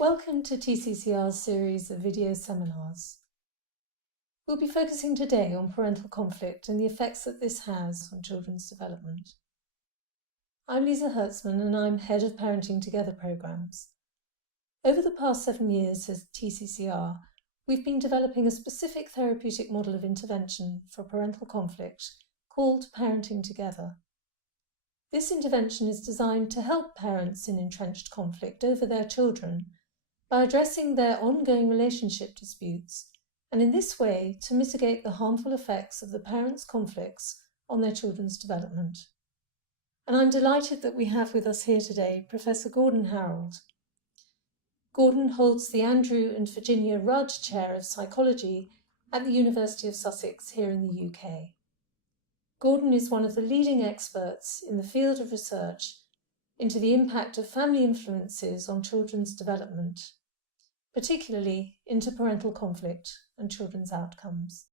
Welcome to TCCR's series of video seminars. We'll be focusing today on parental conflict and the effects that this has on children's development. I'm Leezah Hertzmann and I'm Head of Parenting Together programs. Over the past 7 years at TCCR, we've been developing a specific therapeutic model of intervention for parental conflict called Parenting Together. This intervention is designed to help parents in entrenched conflict over their children by addressing their ongoing relationship disputes, and in this way to mitigate the harmful effects of the parents' conflicts on their children's development. And I'm delighted that we have with us here today Professor Gordon Harold. Gordon holds the Andrew and Virginia Rudd Chair of Psychology at the University of Sussex here in the UK. Gordon is one of the leading experts in the field of research into the impact of family influences on children's development, particularly interparental conflict and children's outcomes.